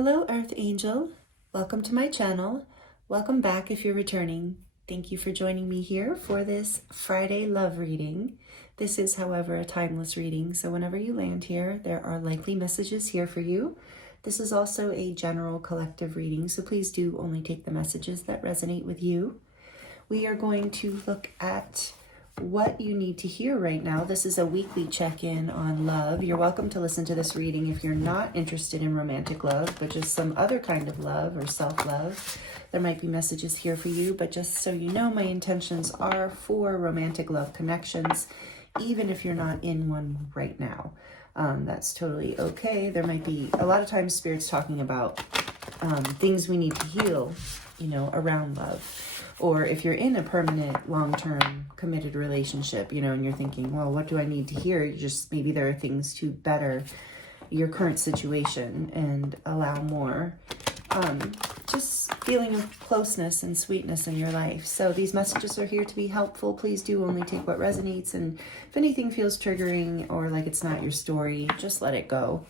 Hello, Earth Angel. Welcome to my channel. Welcome back if you're returning. Thank you for joining me here for this Friday love reading. This is, however, a timeless reading, so whenever you land here, there are likely messages here for you. This is also a general collective reading, so please do only take the messages that resonate with you. We are going to look at what you need to hear right now. This is a weekly check-in on love. You're welcome to listen to this reading if you're not interested in romantic love, but just some other kind of love or self-love. There might be messages here for you, but just so you know, my intentions are for romantic love connections, even if you're not in one right now. That's totally okay. There might be, a lot of times, Spirit's talking about things we need to heal, around love. Or if you're in a permanent, long-term, committed relationship, and you're thinking, well, what do I need to hear? Maybe there are things to better your current situation and allow more just feeling of closeness and sweetness in your life. So these messages are here to be helpful. Please do only take what resonates. And if anything feels triggering or like it's not your story, just let it go.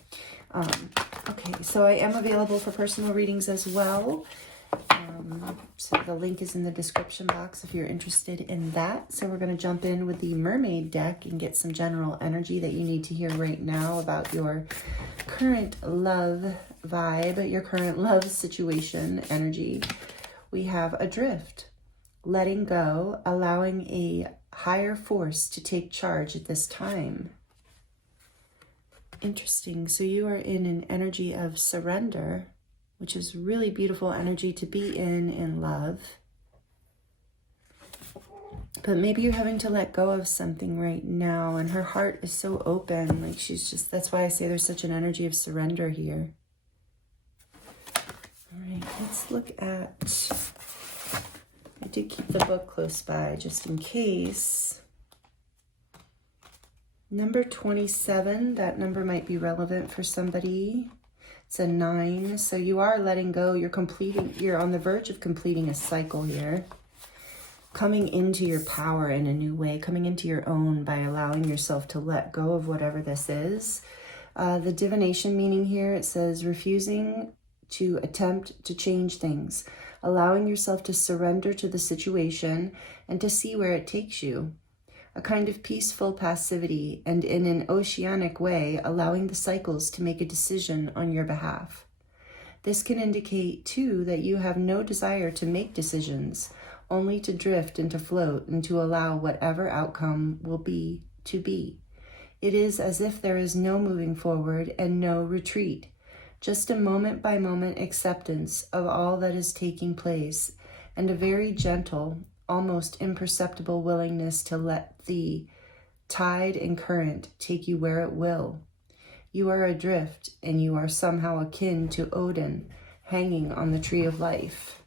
Okay, so I am available for personal readings as well. So the link is in the description box if you're interested in that. So we're going to jump in with the Mermaid deck and get some general energy that you need to hear right now about your current love vibe, your current love situation energy. We have Adrift, letting go, allowing a higher force to take charge at this time. Interesting. So you are in an energy of surrender, which is really beautiful energy to be in love. But maybe you're having to let go of something right now, and her heart is so open. Like that's why I say there's such an energy of surrender here. All right, let's look at, I did keep the book close by just in case. Number 27, that number might be relevant for somebody. It's a 9, so you are letting go. You're on the verge of completing a cycle here. Coming into your power in a new way, coming into your own by allowing yourself to let go of whatever this is. The divination meaning here, it says refusing to attempt to change things, allowing yourself to surrender to the situation and to see where it takes you. A kind of peaceful passivity, and in an oceanic way, allowing the cycles to make a decision on your behalf. This can indicate, too, that you have no desire to make decisions, only to drift and to float and to allow whatever outcome will be to be. It is as if there is no moving forward and no retreat, just a moment-by-moment acceptance of all that is taking place, and a very gentle, almost imperceptible willingness to let the tide and current take you where it will. You are adrift, and you are somehow akin to Odin, hanging on the tree of life.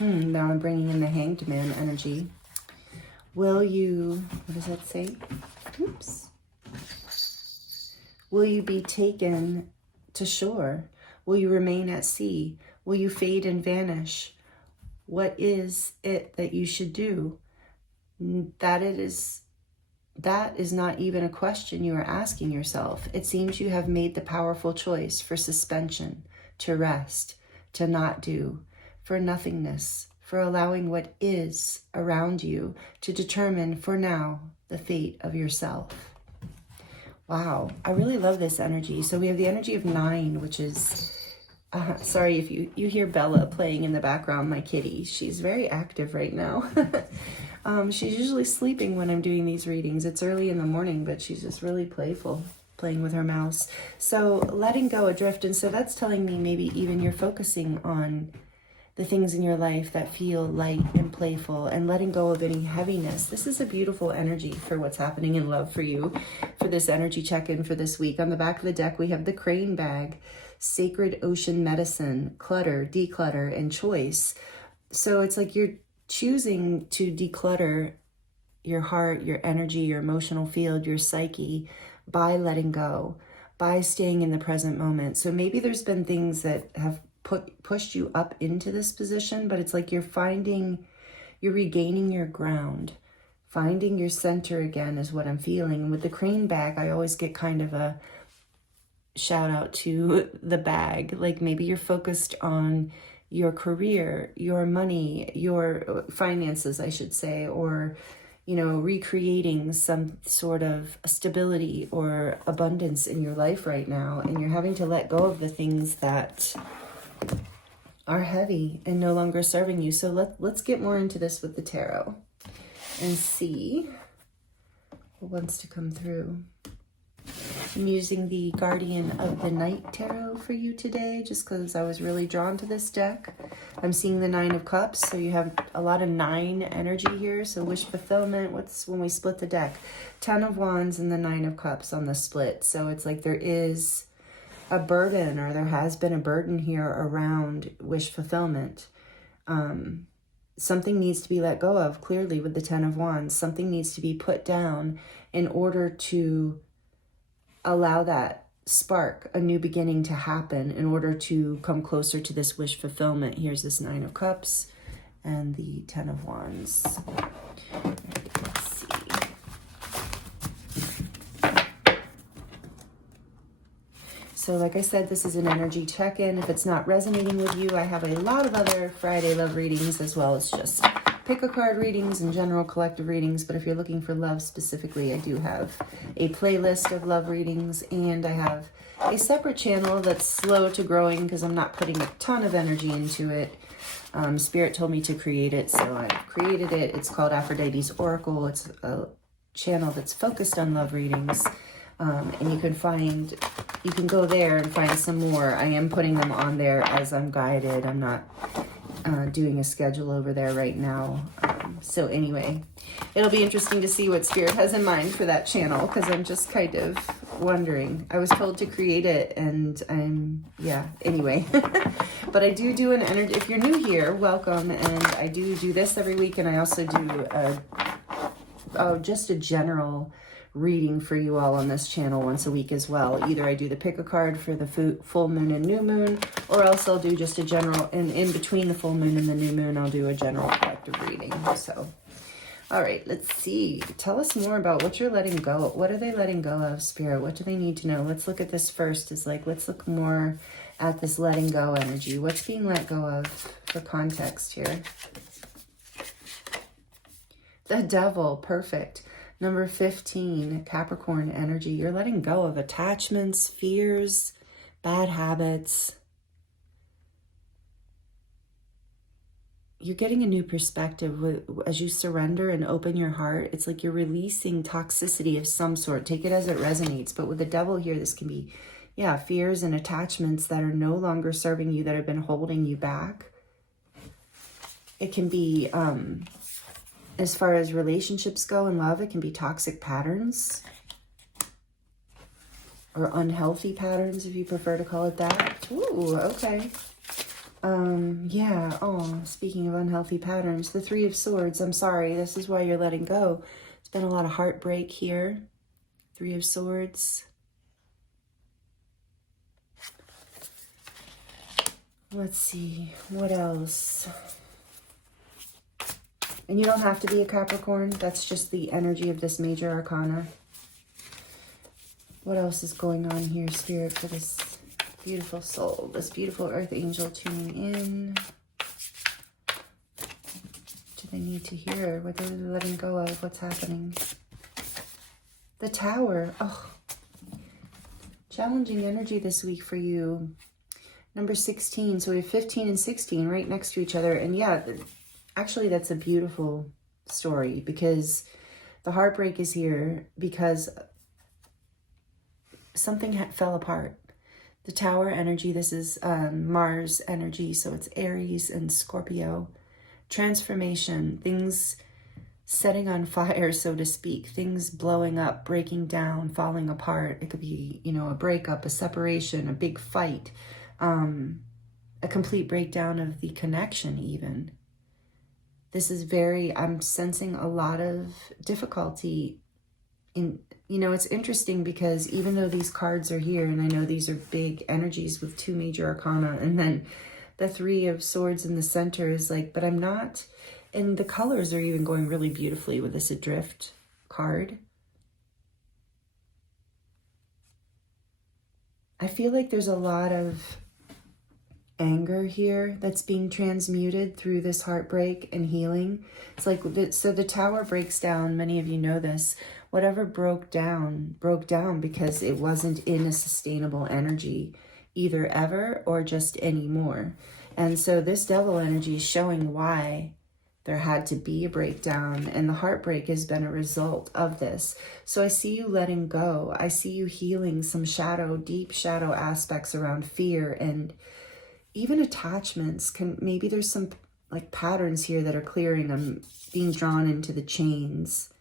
Now I'm bringing in the Hanged Man energy. Will you, what does that say? Oops. Will you be taken to shore? Will you remain at sea? Will you fade and vanish? What is it that you should do? That is not even a question you are asking yourself. It seems you have made the powerful choice for suspension, to rest, to not do, for nothingness, for allowing what is around you to determine for now the fate of yourself. Wow, I really love this energy. So we have the energy of 9, which is... sorry if you hear Bella playing in the background, my kitty. She's very active right now. She's usually sleeping when I'm doing these readings. It's early in the morning, but she's just really playful, playing with her mouse. So letting go, adrift. And so that's telling me maybe even you're focusing on the things in your life that feel light and playful and letting go of any heaviness. This is a beautiful energy for what's happening in love for you, for this energy check-in for this week. On the back of the deck, we have the crane bag, sacred ocean medicine, clutter, declutter, and choice. So it's like you're choosing to declutter your heart, your energy, your emotional field, your psyche by letting go, by staying in the present moment. So maybe there's been things that have pushed you up into this position, but it's like you're regaining your ground, finding your center again is what I'm feeling. And with the crane bag, I always get kind of a shout out to the bag. Like maybe you're focused on your career, your money, your finances, I should say, or, you know, recreating some sort of stability or abundance in your life right now. And you're having to let go of the things that are heavy and no longer serving you. So let's get more into this with the tarot and see what wants to come through. I'm using the Guardian of the Night Tarot for you today, just because I was really drawn to this deck. I'm seeing the Nine of Cups, so you have a lot of 9 energy here. So wish fulfillment, what's when we split the deck? 10 of Wands and the 9 of Cups on the split. So it's like there is a burden, or there has been a burden here around wish fulfillment. Something needs to be let go of, clearly, with the 10 of Wands. Something needs to be put down in order to allow that spark, a new beginning to happen, in order to come closer to this wish fulfillment. Here's this 9 of Cups and the 10 of Wands. Let's see. So like I said, this is an energy check-in. If it's not resonating with you, I have a lot of other Friday love readings, as well as just pick a card readings and general collective readings. But if you're looking for love specifically, I do have a playlist of love readings, and I have a separate channel that's slow to growing because I'm not putting a ton of energy into it. Spirit told me to create it, so I created it. It's called Aphrodite's Oracle. It's a channel that's focused on love readings. And you can go there and find some more. I am putting them on there as I'm guided. I'm not doing a schedule over there right now. So anyway, it'll be interesting to see what Spirit has in mind for that channel, because I'm just kind of wondering. I was told to create it, and yeah, anyway. But I do an energy, if you're new here, welcome. And I do this every week, and I also do just a general reading for you all on this channel once a week as well. Either I do the pick a card for the full moon and new moon, or else I'll do just a general, and in between the full moon and the new moon, I'll do a general collective reading. So, all right, let's see. Tell us more about what you're letting go. What are they letting go of, Spirit? What do they need to know? Let's look at this first. Let's look more at this letting go energy. What's being let go of for context here? The Devil, perfect. Number 15, Capricorn energy. You're letting go of attachments, fears, bad habits. You're getting a new perspective as you surrender and open your heart. It's like you're releasing toxicity of some sort. Take it as it resonates. But with the Devil here, this can be, yeah, fears and attachments that are no longer serving you, that have been holding you back. It can be, as far as relationships go and love, it can be toxic patterns or unhealthy patterns, if you prefer to call it that. Ooh, okay. Yeah, oh, speaking of unhealthy patterns, the 3 of Swords, I'm sorry, this is why you're letting go. It's been a lot of heartbreak here. 3 of Swords. Let's see, what else? And you don't have to be a Capricorn. That's just the energy of this major arcana. What else is going on here, Spirit, for this beautiful soul, this beautiful earth angel tuning in? Do they need to hear? What are they letting go of? What's happening? The Tower. Oh, challenging energy this week for you. Number 16. So we have 15 and 16 right next to each other. And yeah, actually, that's a beautiful story, because the heartbreak is here because something fell apart. The Tower energy, this is Mars energy, so it's Aries and Scorpio. Transformation, things setting on fire, so to speak, things blowing up, breaking down, falling apart. It could be, you know, a breakup, a separation, a big fight, a complete breakdown of the connection even. This is I'm sensing a lot of difficulty in, you know, it's interesting because even though these cards are here, and I know these are big energies with 2 major arcana, and then the 3 of Swords in the center is like, but I'm not, and the colors are even going really beautifully with this Adrift card. I feel like there's a lot of anger here that's being transmuted through this heartbreak and healing. It's like, so the tower breaks down. Many of you know this. Whatever broke down because it wasn't in a sustainable energy, either ever or just anymore. And so this devil energy is showing why there had to be a breakdown, and the heartbreak has been a result of this. So I see you letting go. I see you healing some shadow, deep shadow aspects around fear and even attachments. Maybe there's some like patterns here that are clearing. I'm being drawn into the chains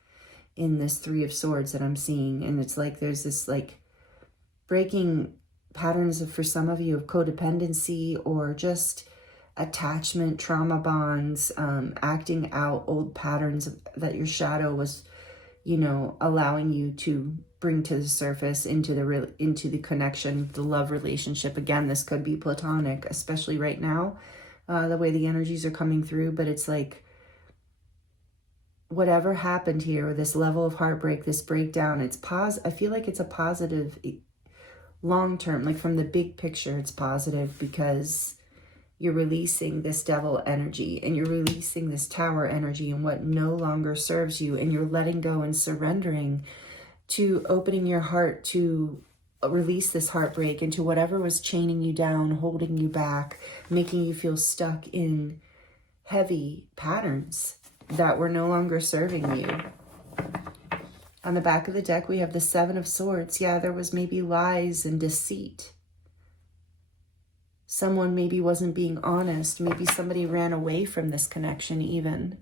in this Three of Swords that I'm seeing. And it's like there's this like breaking patterns for some of you of codependency or just attachment, trauma bonds, acting out old patterns that your shadow was, you know, allowing you to bring to the surface into the connection, the love relationship. Again, this could be platonic, especially right now, the way the energies are coming through. But it's like whatever happened here, this level of heartbreak, this breakdown, I feel like it's a positive long term, like from the big picture, it's positive because you're releasing this devil energy and you're releasing this tower energy and what no longer serves you, and you're letting go and surrendering to opening your heart to release this heartbreak into whatever was chaining you down, holding you back, making you feel stuck in heavy patterns that were no longer serving you. On the back of the deck, we have the Seven of Swords. Yeah, there was maybe lies and deceit. Someone maybe wasn't being honest. Maybe somebody ran away from this connection even.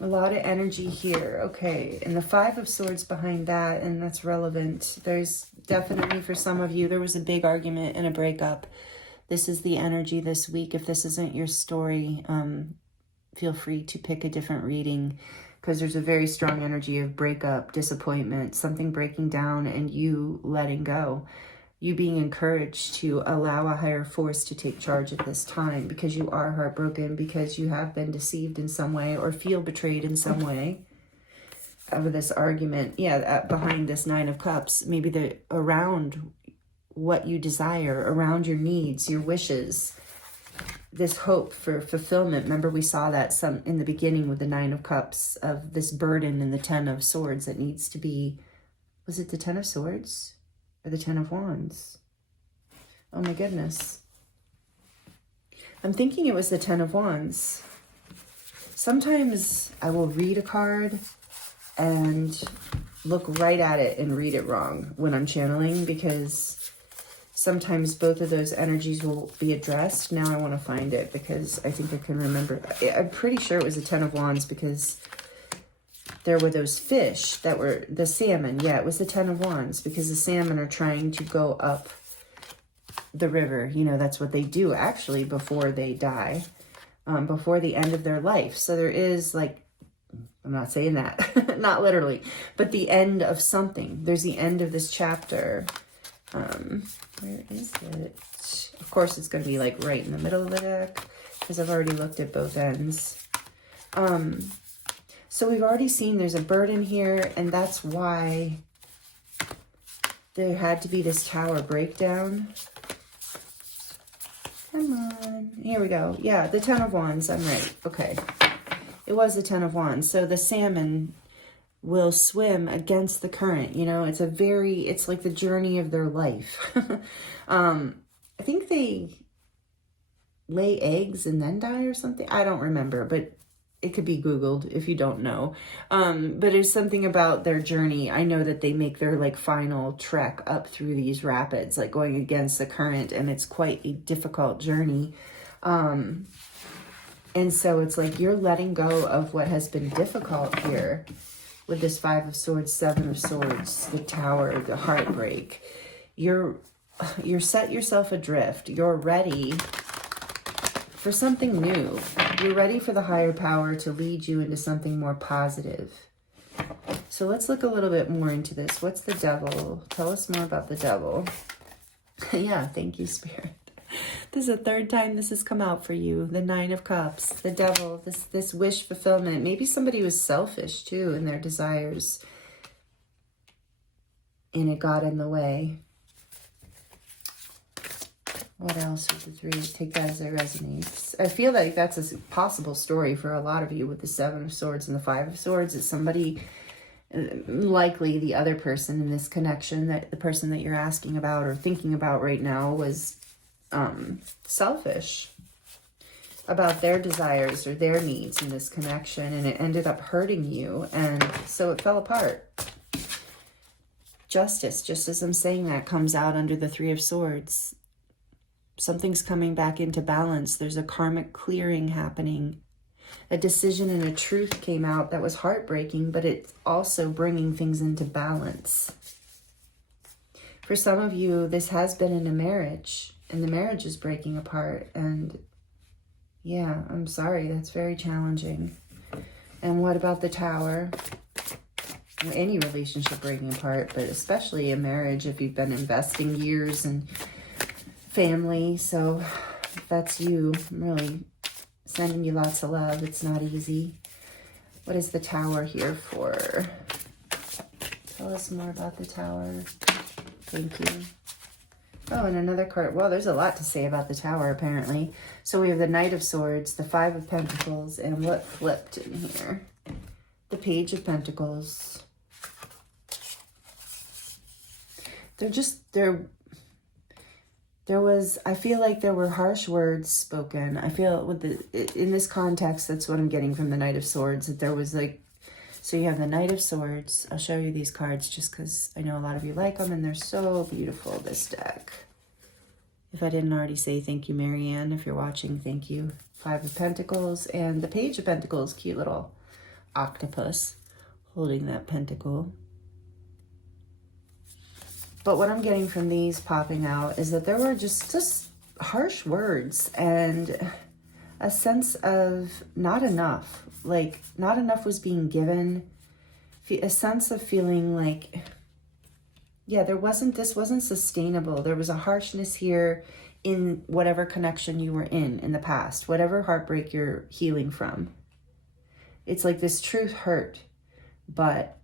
A lot of energy here. Okay, and the Five of Swords behind that, and that's relevant. There's definitely, for some of you, there was a big argument and a breakup. This is the energy this week. If this isn't your story, feel free to pick a different reading, because there's a very strong energy of breakup, disappointment, something breaking down, and you letting go. You being encouraged to allow a higher force to take charge at this time, because you are heartbroken, because you have been deceived in some way or feel betrayed in some way over this argument. Yeah, behind this Nine of Cups, maybe around what you desire, around your needs, your wishes, this hope for fulfillment. Remember, we saw that some in the beginning with the Nine of Cups, of this burden, and the Ten of Swords that needs to be, was it the Ten of Swords or the Ten of Wands? Oh my goodness. I'm thinking it was the Ten of Wands. Sometimes I will read a card and look right at it and read it wrong when I'm channeling, because sometimes both of those energies will be addressed. Now I want to find it because I think I can remember. I'm pretty sure it was the Ten of Wands, because there were those fish that were the salmon. Yeah, it was the Ten of Wands, because the salmon are trying to go up the river. You know, that's what they do actually before they die, before the end of their life. So there is, like, I'm not saying that, not literally, but the end of something. There's the end of this chapter. Where is it? Of course, it's going to be like right in the middle of the deck, because I've already looked at both ends. So we've already seen there's a burden here, and that's why there had to be this tower breakdown. Come on. Here we go. Yeah, the Ten of Wands. I'm right. Okay. It was the Ten of Wands. So the salmon will swim against the current. You know, it's like the journey of their life. I think they lay eggs and then die or something. I don't remember, but it could be Googled if you don't know. But it's something about their journey. I know that they make their like final trek up through these rapids, like going against the current, and it's quite a difficult journey. And so it's like you're letting go of what has been difficult here with this Five of Swords, Seven of Swords, the Tower, the heartbreak. You're set yourself adrift. You're ready for something new. You're ready for the higher power to lead you into something more positive. So let's look a little bit more into this. What's the devil? Tell us more about the devil. Yeah, thank you, Spirit. This is the third time this has come out for you. The Nine of Cups, the devil, this wish fulfillment. Maybe somebody was selfish too in their desires. and it got in the way. What else with the three? Take that as it resonates. I feel like that's a possible story for a lot of you with the Seven of Swords and the Five of Swords. It's somebody, likely the other person in this connection, that the person that you're asking about or thinking about right now was selfish about their desires or their needs in this connection, and it ended up hurting you, and so it fell apart. Justice, just as I'm saying that, comes out under the Three of Swords. Something's coming back into balance. There's a karmic clearing happening. A decision and a truth came out that was heartbreaking, but it's also bringing things into balance. For some of you, this has been in a marriage, and the marriage is breaking apart, and yeah, I'm sorry, that's very challenging. And what about the Tower? Any relationship breaking apart, but especially a marriage if you've been investing years in family. So if that's you, I'm really sending you lots of love. It's not easy. What is the Tower here for? Tell us more about the Tower. Thank you. Oh, and another card. Well, there's a lot to say about the Tower, apparently. So we have the Knight of Swords, the Five of Pentacles, and what flipped in here? The Page of Pentacles. I feel like there were harsh words spoken. I feel in this context, that's what I'm getting from the Knight of Swords, that there was like, so you have the Knight of Swords. I'll show you these cards just because I know a lot of you like them and they're so beautiful, this deck. If I didn't already say thank you, Marianne. If you're watching, thank you. Five of Pentacles and the Page of Pentacles, cute little octopus holding that pentacle. But what I'm getting from these popping out is that there were just harsh words and a sense of not enough. Like, not enough was being given. A sense of feeling like, yeah, this wasn't sustainable. There was a harshness here in whatever connection you were in the past, whatever heartbreak you're healing from. It's like this truth hurt, but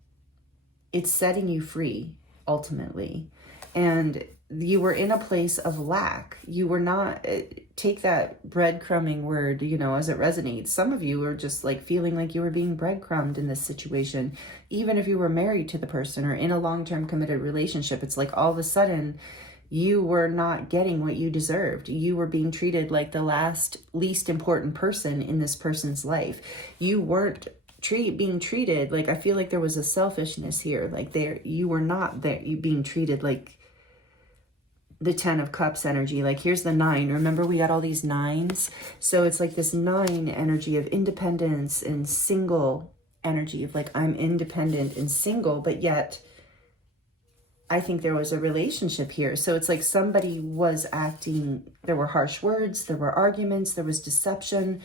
it's setting you free ultimately. And you were in a place of lack. You were not, take that breadcrumbing word, you know, as it resonates. Some of you were just like feeling like you were being breadcrumbed in this situation. Even if you were married to the person or in a long-term committed relationship, it's like all of a sudden you were not getting what you deserved. You were being treated like the least important person in this person's life. You weren't being treated like, I feel like there was a selfishness here. Like you were not there. You being treated like the 10 of Cups energy. Like here's the 9. Remember we got all these 9s. So it's like this 9 energy of independence and single energy of like, I'm independent and single, but yet I think there was a relationship here. So it's like somebody was acting, there were harsh words, there were arguments, there was deception.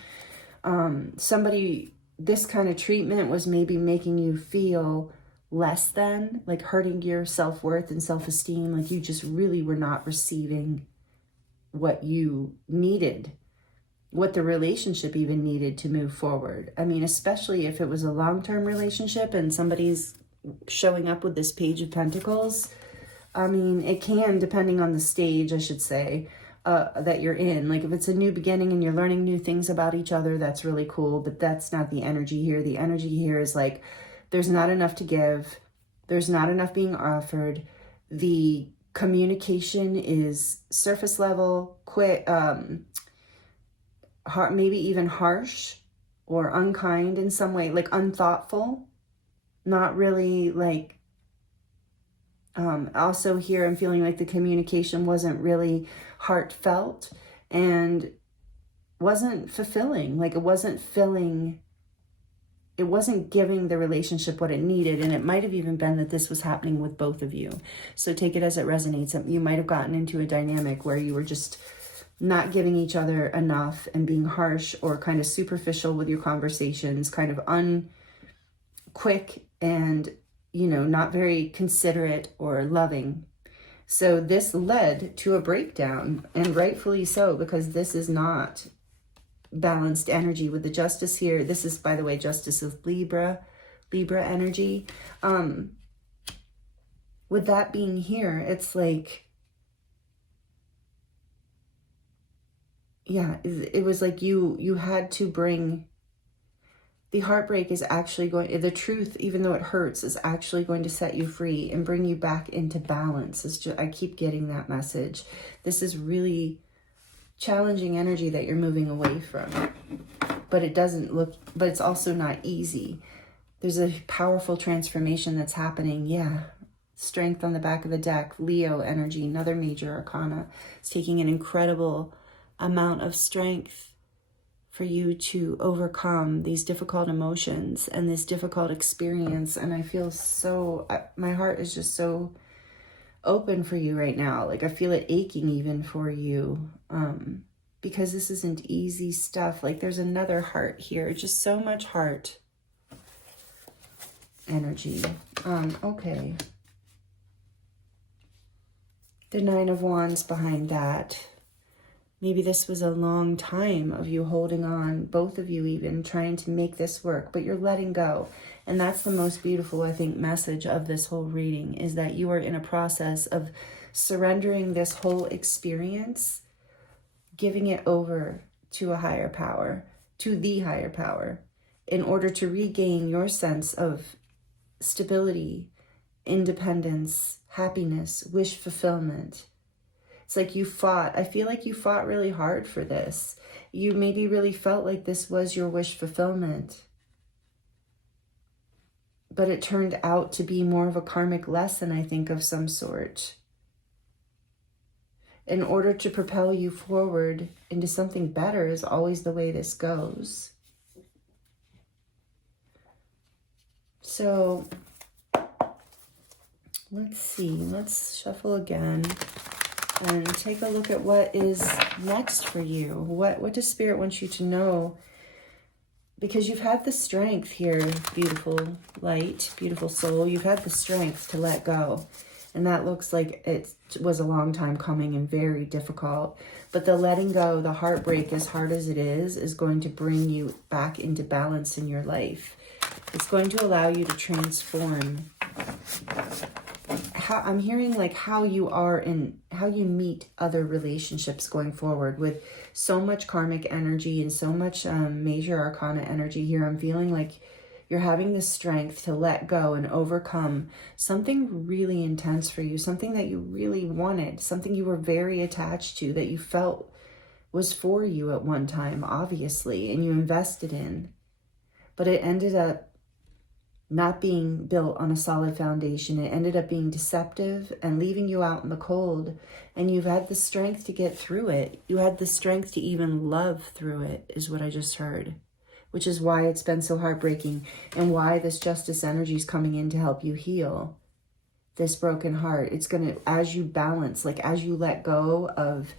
This kind of treatment was maybe making you feel less than, like hurting your self-worth and self-esteem, like you just really were not receiving what you needed, what the relationship even needed to move forward. I mean, especially if it was a long-term relationship and somebody's showing up with this Page of Pentacles. I mean, it can, depending on the stage, I should say, that you're in. Like if it's a new beginning and you're learning new things about each other, that's really cool, but that's not the energy here. The energy here is like, there's not enough to give. There's not enough being offered. The communication is surface level, quick, maybe even harsh or unkind in some way, like unthoughtful, not really like, also here I'm feeling like the communication wasn't really heartfelt and wasn't fulfilling. Like it wasn't giving the relationship what it needed. And it might have even been that this was happening with both of you. So take it as it resonates. You might have gotten into a dynamic where you were just not giving each other enough and being harsh or kind of superficial with your conversations, kind of unquick and, you know, not very considerate or loving. So this led to a breakdown, and rightfully so, because this is not balanced energy with the Justice here. This is, by the way, Justice of Libra energy. with that being here, it's like, yeah, it was like you had to bring, the heartbreak is actually going, the truth, even though it hurts, is actually going to set you free and bring you back into balance. It's just, I keep getting that message. This is really challenging energy that you're moving away from, but it doesn't look, but it's also not easy. There's a powerful transformation that's happening. Yeah. Strength on the back of the deck, Leo energy, another major arcana. It's taking an incredible amount of strength for you to overcome these difficult emotions and this difficult experience. And I feel so, my heart is just so open for you right now. Like I feel it aching even for you, because this isn't easy stuff. Like there's another heart here, just so much heart energy. Okay. The Nine of Wands behind that. Maybe this was a long time of you holding on, both of you even, trying to make this work, but you're letting go. And that's the most beautiful, I think, message of this whole reading, is that you are in a process of surrendering this whole experience, giving it over to a higher power, to the higher power, in order to regain your sense of stability, independence, happiness, wish fulfillment. It's like you fought. I feel like you fought really hard for this. You maybe really felt like this was your wish fulfillment, but it turned out to be more of a karmic lesson, I think, of some sort. In order to propel you forward into something better is always the way this goes. So let's see, let's shuffle again and take a look at what is next for you. What does Spirit want you to know? Because you've had the strength here, beautiful light, beautiful soul. You've had the strength to let go. And that looks like it was a long time coming and very difficult. But the letting go, the heartbreak, as hard as it is going to bring you back into balance in your life. It's going to allow you to transform. I'm hearing like how you are in, how you meet other relationships going forward with so much karmic energy and so much major arcana energy here. I'm feeling like you're having the strength to let go and overcome something really intense for you, something that you really wanted, something you were very attached to, that you felt was for you at one time, obviously, and you invested in. But it ended up not being built on a solid foundation. It ended up being deceptive and leaving you out in the cold. And you've had the strength to get through it. You had the strength to even love through it, is what I just heard. Which is why it's been so heartbreaking and why this justice energy is coming in to help you heal this broken heart. It's going to, as you balance, like as you let go of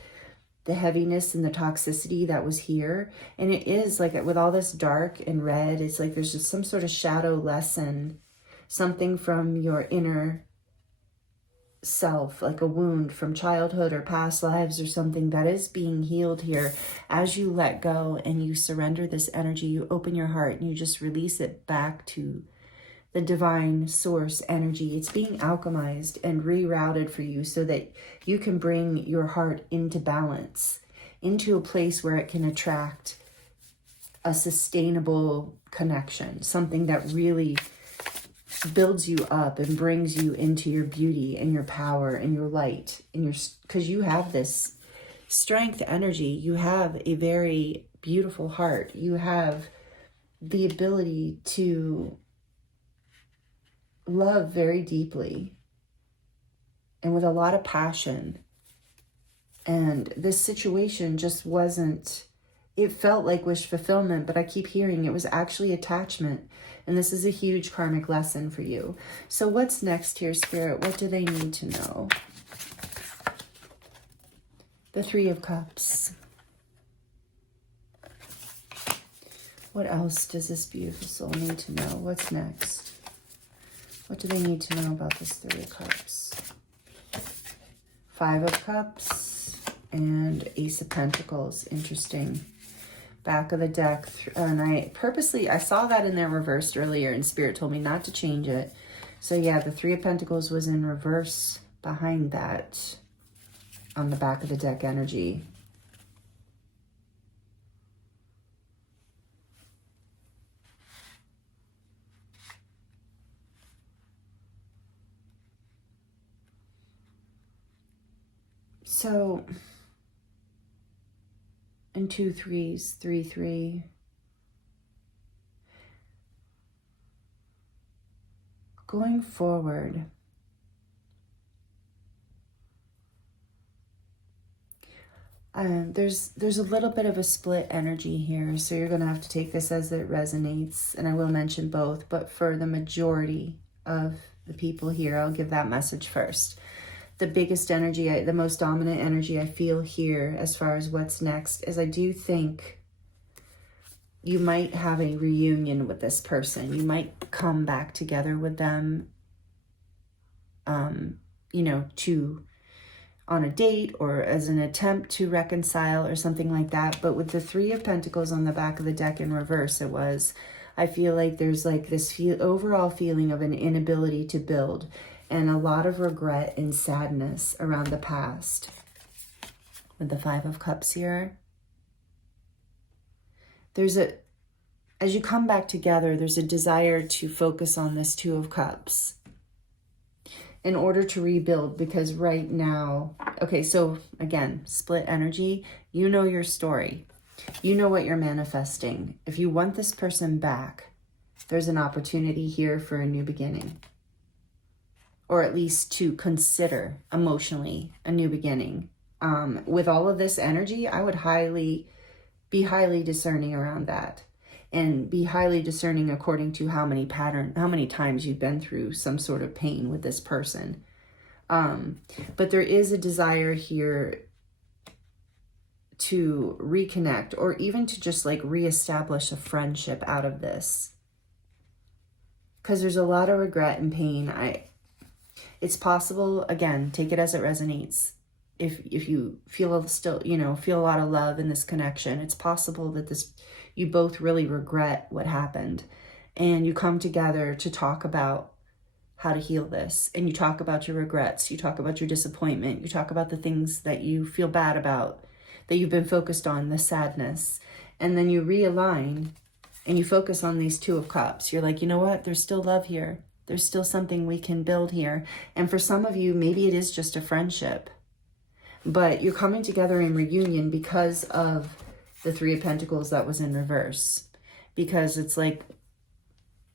the heaviness and the toxicity that was here. And it is like with all this dark and red, it's like there's just some sort of shadow lesson, something from your inner self, like a wound from childhood or past lives or something that is being healed here. As you let go and you surrender this energy, you open your heart and you just release it back to the divine source energy. It's being alchemized and rerouted for you so that you can bring your heart into balance, into a place where it can attract a sustainable connection, something that really builds you up and brings you into your beauty and your power and your light and your, because you have this strength energy. You have a very beautiful heart. You have the ability to love very deeply and with a lot of passion. And this situation just wasn't, it felt like wish fulfillment, but I keep hearing it was actually attachment. And this is a huge karmic lesson for you. So what's next here, Spirit? What do they need to know? The Three of Cups. What else does this beautiful soul need to know? What's next? What do they need to know about this Three of Cups? Five of Cups and Ace of Pentacles. Interesting. Back of the deck. And I saw that in there reversed earlier and Spirit told me not to change it So yeah, the Three of Pentacles was in reverse behind that on the back of the deck energy. So, and 2 3s, 3 3. Going forward, there's a little bit of a split energy here, so you're gonna have to take this as it resonates, and I will mention both, but for the majority of the people here, I'll give that message first. The biggest energy, the most dominant energy I feel here as far as what's next is I do think you might have a reunion with this person. You might come back together with them, you know, on a date or as an attempt to reconcile or something like that. But with the Three of Pentacles on the back of the deck in reverse, I feel like there's like this overall feeling of an inability to build and a lot of regret and sadness around the past. With the Five of Cups here, as you come back together, there's a desire to focus on this Two of Cups in order to rebuild, because right now, okay, so again, split energy, you know your story. You know what you're manifesting. If you want this person back, there's an opportunity here for a new beginning. Or at least to consider emotionally a new beginning. With all of this energy, I would be highly discerning around that. And be highly discerning according to how many times you've been through some sort of pain with this person. But there is a desire here to reconnect, or even to just like reestablish a friendship out of this. Because there's a lot of regret and pain. It's possible, again, take it as it resonates. If you feel still, feel a lot of love in this connection, it's possible that you both really regret what happened, and you come together to talk about how to heal this, and you talk about your regrets, you talk about your disappointment, you talk about the things that you feel bad about, that you've been focused on, the sadness, and then you realign and you focus on these Two of Cups. You're like, you know what? There's still love here. There's still something we can build here. And for some of you, maybe it is just a friendship, but you're coming together in reunion because of the Three of Pentacles that was in reverse, because it's like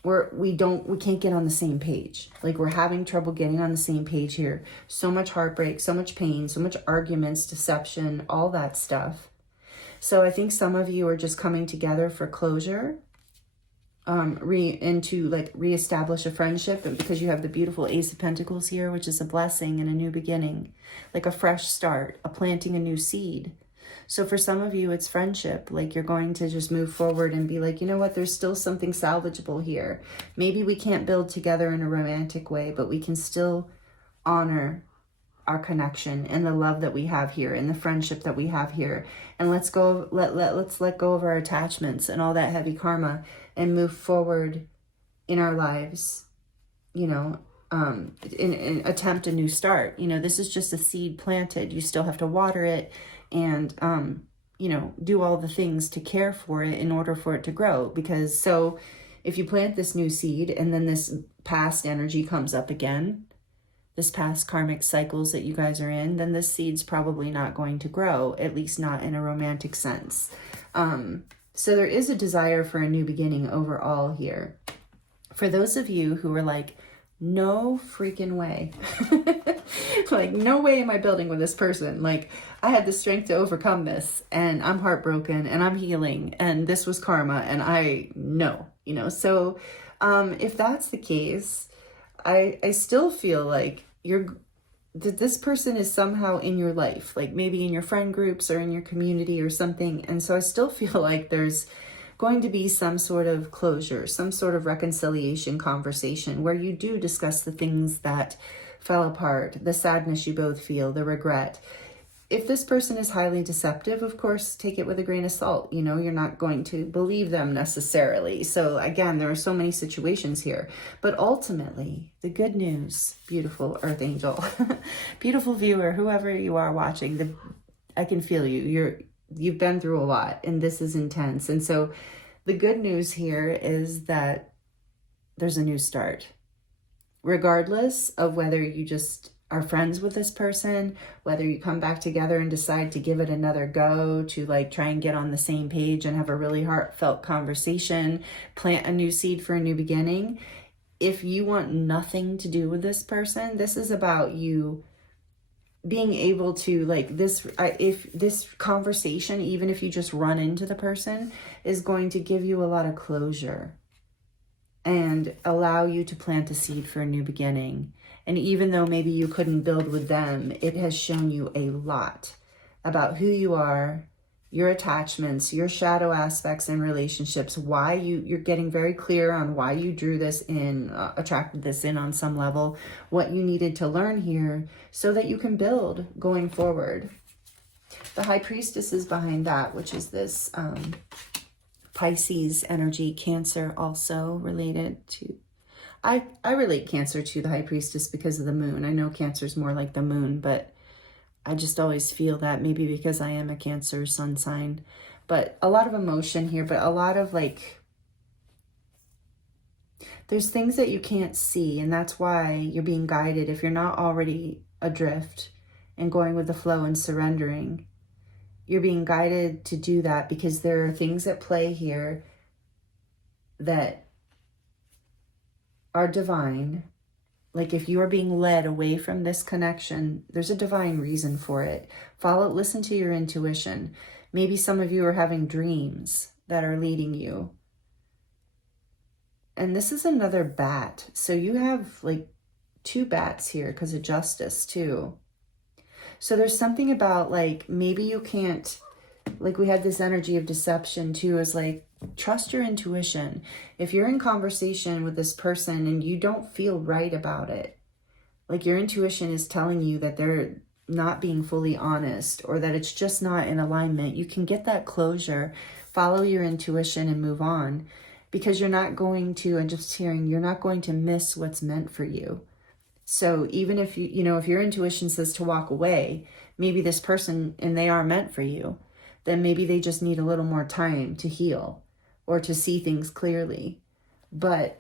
we can't get on the same page. Like, we're having trouble getting on the same page here. So much heartbreak, so much pain, so much arguments, deception, all that stuff. So I think some of you are just coming together for closure, and to like reestablish a friendship, and because you have the beautiful Ace of Pentacles here, which is a blessing and a new beginning, like a fresh start, a planting a new seed. So for some of you, it's friendship. Like, you're going to just move forward and be like, you know what, there's still something salvageable here. Maybe we can't build together in a romantic way, but we can still honor our connection and the love that we have here and the friendship that we have here. And let's let go of our attachments and all that heavy karma and move forward in our lives, and attempt a new start. This is just a seed planted. You still have to water it and, do all the things to care for it in order for it to grow. Because so if you plant this new seed and then this past energy comes up again, this past karmic cycles that you guys are in, then this seed's probably not going to grow, at least not in a romantic sense. So there is a desire for a new beginning overall here. For those of you who are like, no freaking way. Like, no way am I building with this person. Like, I had the strength to overcome this, and I'm heartbroken, and I'm healing, and this was karma, and I know, So if that's the case, I still feel like that this person is somehow in your life, like maybe in your friend groups or in your community or something. And so I still feel like there's going to be some sort of closure, some sort of reconciliation conversation where you do discuss the things that fell apart, the sadness you both feel, the regret. if this person is highly deceptive, of course, take it with a grain of salt. You know, you're not going to believe them necessarily. So again, there are so many situations here. But ultimately, the good news, beautiful Earth Angel, beautiful viewer, whoever you are watching, I can feel you. You've been through a lot, and this is intense. And so the good news here is that there's a new start. Regardless of whether you just are friends with this person, whether you come back together and decide to give it another go, to like try and get on the same page and have a really heartfelt conversation, plant a new seed for a new beginning. If you want nothing to do with this person, this is about you being able to like this, if this conversation, even if you just run into the person, is going to give you a lot of closure and allow you to plant a seed for a new beginning. And even though maybe you couldn't build with them, it has shown you a lot about who you are, your attachments, your shadow aspects in relationships, why you're getting very clear on why you drew this in, attracted this in on some level, what you needed to learn here so that you can build going forward. The High Priestess is behind that, which is this Pisces energy, Cancer also related to, I relate Cancer to the High Priestess because of the moon. I know Cancer is more like the moon, but I just always feel that, maybe because I am a Cancer sun sign. But a lot of emotion here, but a lot of like, there's things that you can't see, and that's why you're being guided. If you're not already adrift and going with the flow and surrendering, you're being guided to do that because there are things at play here that are divine. Like if you are being led away from this connection, there's a divine reason for it. Listen to your intuition. Maybe some of you are having dreams that are leading you. And this is another bat. So you have like 2 bats here because of justice too. So there's something about like, maybe you can't, like we had this energy of deception too, is like, trust your intuition. If you're in conversation with this person and you don't feel right about it, like your intuition is telling you that they're not being fully honest or that it's just not in alignment, you can get that closure, follow your intuition and move on, because you're not going to, and just hearing, you're not going to miss what's meant for you. So even if you know, if your intuition says to walk away, maybe this person, and they are meant for you, then maybe they just need a little more time to heal or to see things clearly. But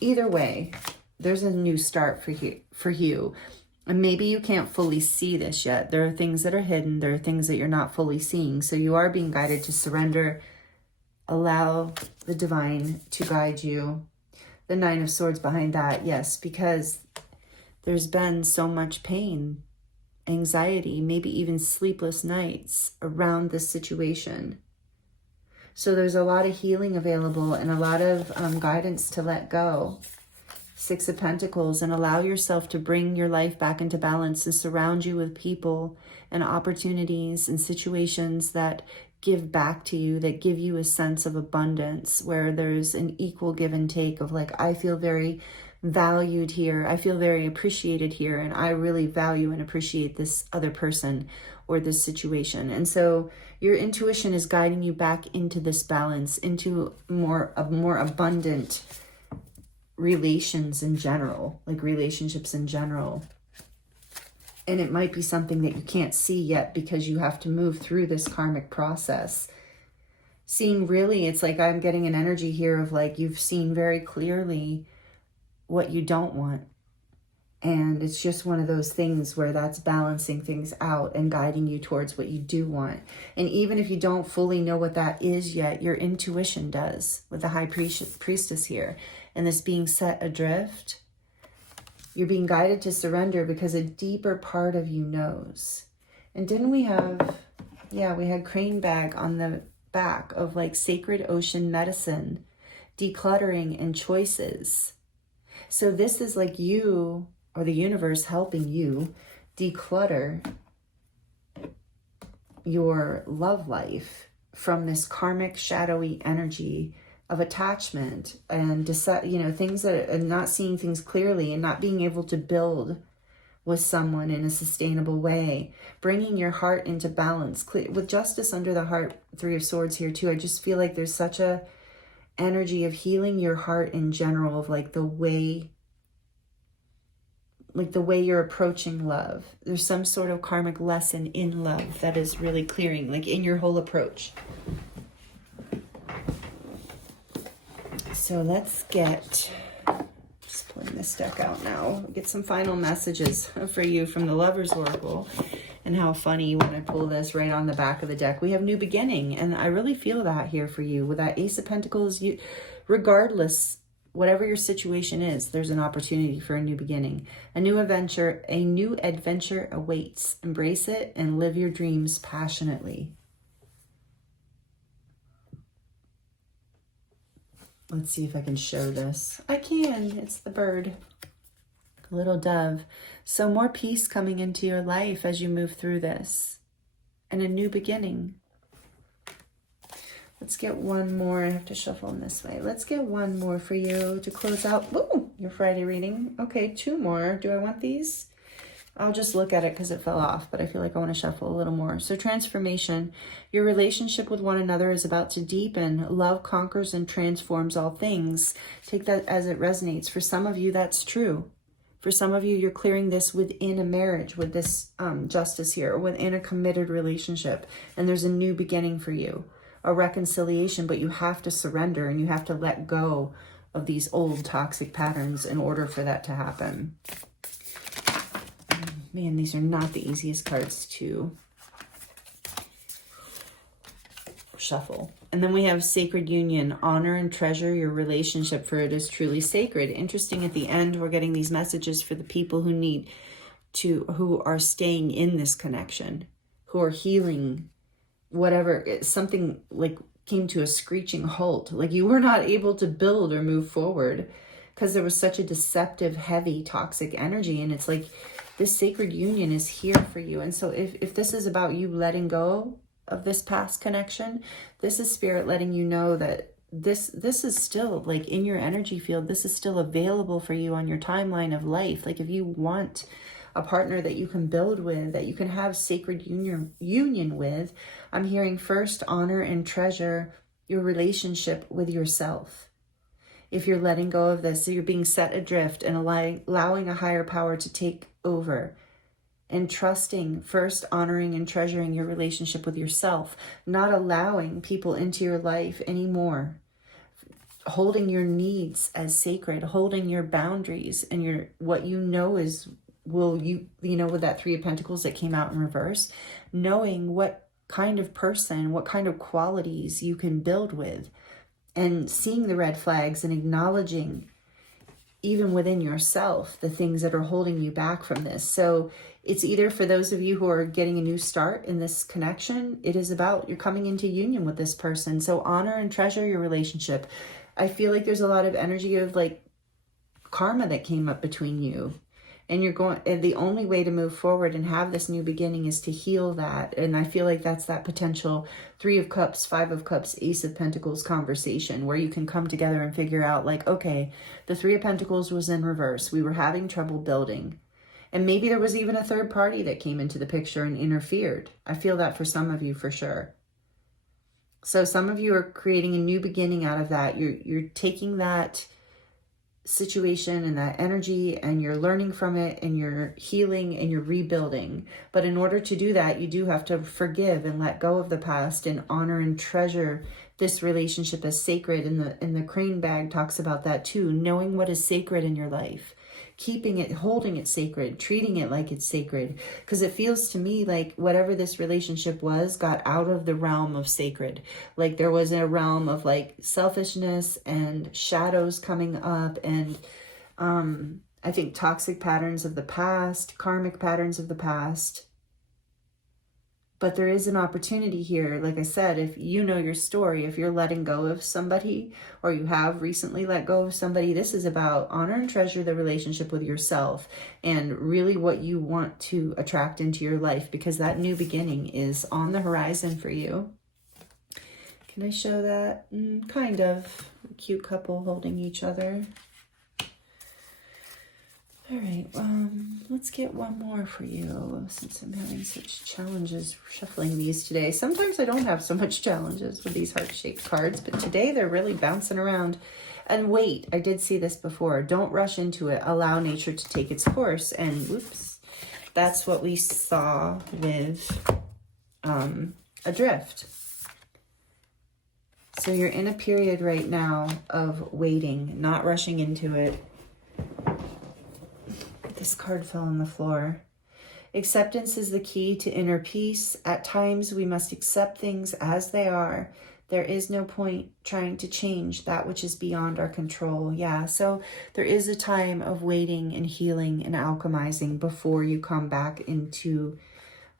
either way, there's a new start for you. And maybe you can't fully see this yet. There are things that are hidden. There are things that you're not fully seeing. So you are being guided to surrender. Allow the divine to guide you. The 9 of Swords behind that, yes, because there's been so much pain, anxiety, maybe even sleepless nights around this situation. So there's a lot of healing available and a lot of guidance to let go. 6 of Pentacles, and allow yourself to bring your life back into balance and surround you with people and opportunities and situations that give back to you, that give you a sense of abundance, where there's an equal give and take of like, I feel very valued here, I feel very appreciated here, and I really value and appreciate this other person or this situation. And so your intuition is guiding you back into this balance, into more abundant relations in general, like relationships in general. And it might be something that you can't see yet because you have to move through this karmic process. Seeing, really, it's like I'm getting an energy here of like, you've seen very clearly what you don't want. And it's just one of those things where that's balancing things out and guiding you towards what you do want. And even if you don't fully know what that is yet, your intuition does, with the High Priestess here. And this being set adrift, you're being guided to surrender because a deeper part of you knows. And didn't we have, yeah, we had crane bag on the back of like sacred ocean medicine, decluttering and choices. So this is like you, or the universe helping you declutter your love life from this karmic shadowy energy of attachment and things that are not seeing things clearly and not being able to build with someone in a sustainable way, bringing your heart into balance. With justice under the heart, Three of Swords here too, I just feel like there's such a energy of healing your heart in general, of like the way you're approaching love. There's some sort of karmic lesson in love that is really clearing, like in your whole approach. So let's get, just pulling this deck out now, get some final messages for you from the Lover's Oracle. And how funny when I pull this right on the back of the deck, we have new beginning. And I really feel that here for you. With that Ace of Pentacles, regardless, whatever your situation is, there's an opportunity for a new beginning. A new adventure awaits. Embrace it and live your dreams passionately. Let's see if I can show this. I can. It's the bird. Little dove. So more peace coming into your life as you move through this. And a new beginning. Let's get one more. I have to shuffle them this way. Let's get one more for you to close out your Friday reading. Okay, two more. Do I want these? I'll just look at it because it fell off, but I feel like I want to shuffle a little more. So transformation. Your relationship with one another is about to deepen. Love conquers and transforms all things. Take that as it resonates. For some of you, that's true. For some of you, you're clearing this within a marriage with this justice here, or within a committed relationship. And there's a new beginning for you, a reconciliation, but you have to surrender and you have to let go of these old toxic patterns in order for that to happen. Man, these are not the easiest cards to shuffle. And then we have sacred union. Honor and treasure your relationship, for it is truly sacred. Interesting, at the end, we're getting these messages for the people who are staying in this connection, who are healing whatever, something like came to a screeching halt. Like you were not able to build or move forward because there was such a deceptive, heavy, toxic energy. And it's like, this sacred union is here for you. And so if this is about you letting go of this past connection, this is Spirit letting you know that this is still, like, in your energy field, this is still available for you on your timeline of life. Like if you want a partner that you can build with, that you can have sacred union with, I'm hearing first honor and treasure your relationship with yourself. If you're letting go of this, so you're being set adrift and allowing a higher power to take over, and trusting, first honoring and treasuring your relationship with yourself, not allowing people into your life anymore, holding your needs as sacred, holding your boundaries and your what you know is with that Three of Pentacles that came out in reverse, knowing what kind of person, what kind of qualities you can build with, and seeing the red flags and acknowledging even within yourself the things that are holding you back from this. So it's either for those of you who are getting a new start in this connection, it is about you're coming into union with this person. So honor and treasure your relationship. I feel like there's a lot of energy of like karma that came up between you. And the only way to move forward and have this new beginning is to heal that. And I feel like that's that potential Three of Cups, Five of Cups, Ace of Pentacles conversation where you can come together and figure out like, okay, the Three of Pentacles was in reverse. We were having trouble building. And maybe there was even a third party that came into the picture and interfered. I feel that for some of you for sure. So some of you are creating a new beginning out of that. You're taking that situation and that energy and you're learning from it and you're healing and you're rebuilding. But in order to do that, you do have to forgive and let go of the past and honor and treasure this relationship as sacred. And the crane bag talks about that too, knowing what is sacred in your life, keeping it, holding it sacred, treating it like it's sacred. Because it feels to me like whatever this relationship was got out of the realm of sacred. Like there was a realm of like selfishness and shadows coming up and I think toxic patterns of the past, karmic patterns of the past. But there is an opportunity here. Like I said, if you know your story, if you're letting go of somebody or you have recently let go of somebody, this is about honor and treasure the relationship with yourself and really what you want to attract into your life, because that new beginning is on the horizon for you. Can I show that? Kind of. A cute couple holding each other. All right, let's get one more for you since I'm having such challenges shuffling these today. Sometimes I don't have so much challenges with these heart-shaped cards, but today they're really bouncing around. And wait, I did see this before. Don't rush into it. Allow nature to take its course. And whoops, that's what we saw with Adrift. So you're in a period right now of waiting, not rushing into it. This card fell on the floor. Acceptance is the key to inner peace. At times, we must accept things as they are. There is no point trying to change that which is beyond our control. Yeah, so there is a time of waiting and healing and alchemizing before you come back into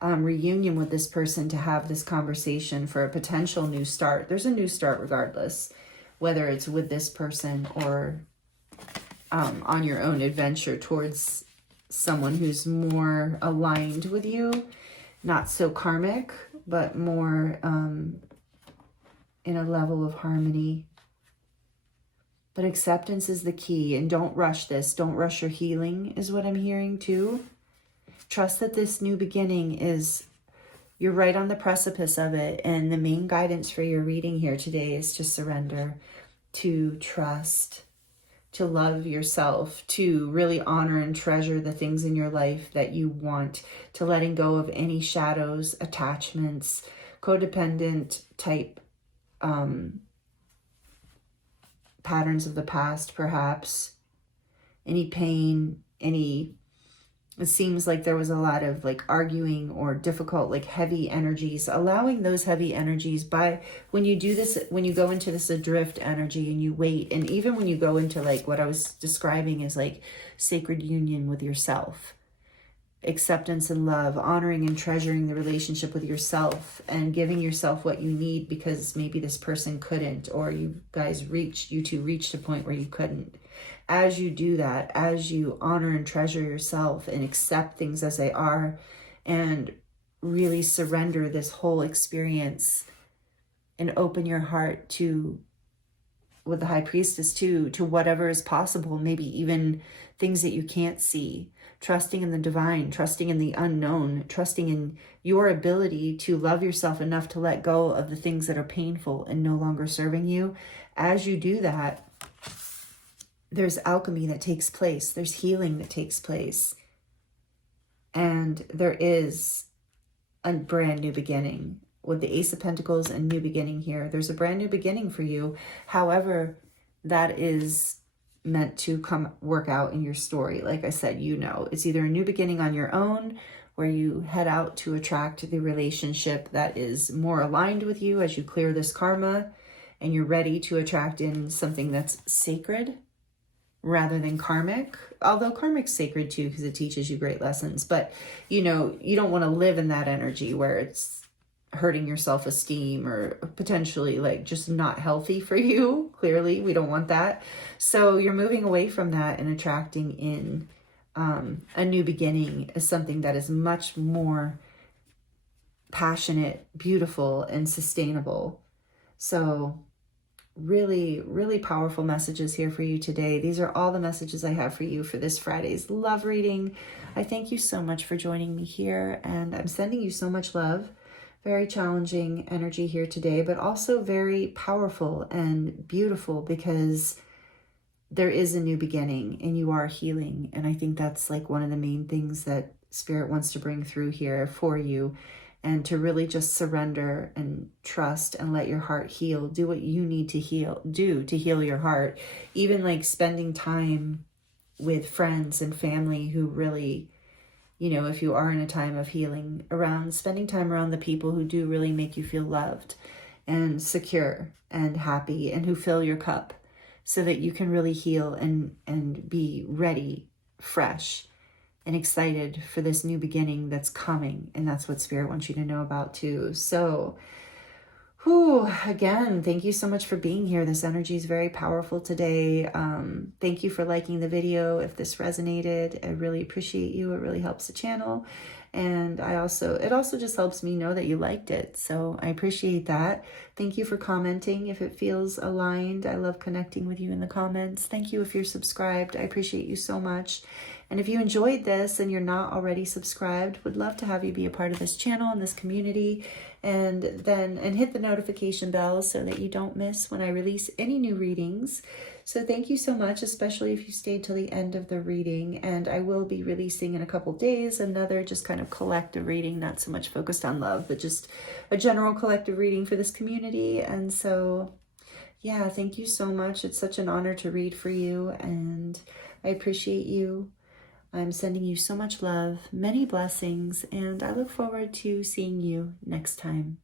reunion with this person to have this conversation for a potential new start. There's a new start regardless, whether it's with this person or on your own adventure towards someone who's more aligned with you, not so karmic, but more in a level of harmony. But acceptance is the key, and don't rush this. Don't rush your healing is what I'm hearing too. Trust that this new beginning you're right on the precipice of it, and the main guidance for your reading here today is to surrender, to trust, to love yourself, to really honor and treasure the things in your life that you want, to letting go of any shadows, attachments, codependent type patterns of the past, perhaps, any pain, it seems like there was a lot of like arguing or difficult, like heavy energies, allowing those heavy energies when you do this, when you go into this adrift energy and you wait, and even when you go into like what I was describing as like sacred union with yourself, acceptance and love, honoring and treasuring the relationship with yourself and giving yourself what you need because maybe this person couldn't, or you two reached a point where you couldn't. As you do that, as you honor and treasure yourself and accept things as they are and really surrender this whole experience and open your heart to, with the High Priestess too, to whatever is possible, maybe even things that you can't see, trusting in the divine, trusting in the unknown, trusting in your ability to love yourself enough to let go of the things that are painful and no longer serving you. As you do that, there's alchemy that takes place. There's healing that takes place. And there is a brand new beginning. With the Ace of Pentacles and new beginning here, there's a brand new beginning for you. However, that is meant to work out in your story. Like I said, it's either a new beginning on your own, where you head out to attract the relationship that is more aligned with you as you clear this karma, and you're ready to attract in something that's sacred rather than karmic, although karmic's sacred too because it teaches you great lessons. But you don't want to live in that energy where it's hurting your self-esteem or potentially like just not healthy for you. Clearly we don't want that. So you're moving away from that and attracting in a new beginning as something that is much more passionate, beautiful, and sustainable. So really, really powerful messages here for you today. These are all the messages I have for you for this Friday's love reading. I thank you so much for joining me here, and I'm sending you so much love. Very challenging energy here today, but also very powerful and beautiful because there is a new beginning and you are healing. And I think that's like one of the main things that Spirit wants to bring through here for you, and to really just surrender and trust and let your heart heal. Do what you need to heal your heart. Even like spending time with friends and family who really, if you are in a time of healing, spending time around the people who do really make you feel loved and secure and happy and who fill your cup so that you can really heal and be ready, fresh, and excited for this new beginning that's coming. And that's what Spirit wants you to know about too. So, again, thank you so much for being here. This energy is very powerful today. Thank you for liking the video. If this resonated, I really appreciate you. It really helps the channel. And it also just helps me know that you liked it. So I appreciate that. Thank you for commenting if it feels aligned. I love connecting with you in the comments. Thank you if you're subscribed. I appreciate you so much. And if you enjoyed this and you're not already subscribed, would love to have you be a part of this channel and this community, and hit the notification bell so that you don't miss when I release any new readings. So thank you so much, especially if you stayed till the end of the reading. And I will be releasing in a couple days another just kind of collective reading, not so much focused on love, but just a general collective reading for this community. And so, yeah, thank you so much. It's such an honor to read for you, and I appreciate you. I'm sending you so much love, many blessings, and I look forward to seeing you next time.